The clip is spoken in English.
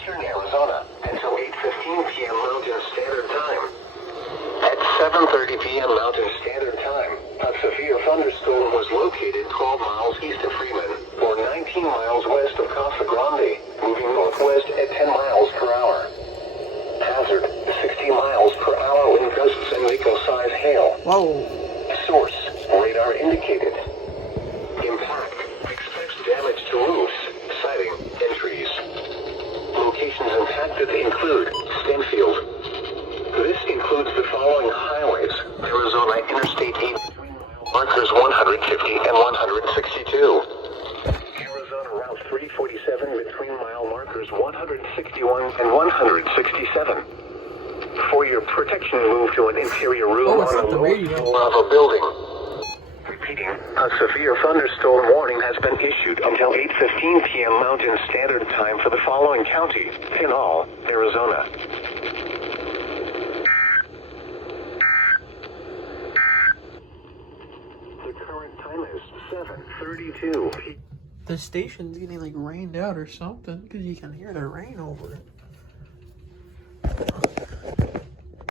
eastern Arizona until 8:15 p.m. Mountain Standard Time. At 7:30 p.m. Mountain Standard Time, a severe thunderstorm was located 12 miles east of Freeman, or 19 miles west of Casa Grande, moving northwest at 10 miles per hour. Hazard, 60 miles per hour wind gusts and Mako-size hail. Whoa. Source, radar indicated. Impact, expects damage to roofs, siding, and trees. Locations impacted include Stanfield. This includes the following highways: Arizona Interstate 8, markers 150 and 162. Arizona Route 347 between mile markers 161 and 167. For your protection, move to an interior room on the lower level of a building. Repeating, a severe thunderstorm warning has been issued until 8:15 p.m. Mountain Standard Time for the following county: PINAL, Arizona. The current time is 7:32 p.m. The station's getting like rained out or something because you can hear the rain over it.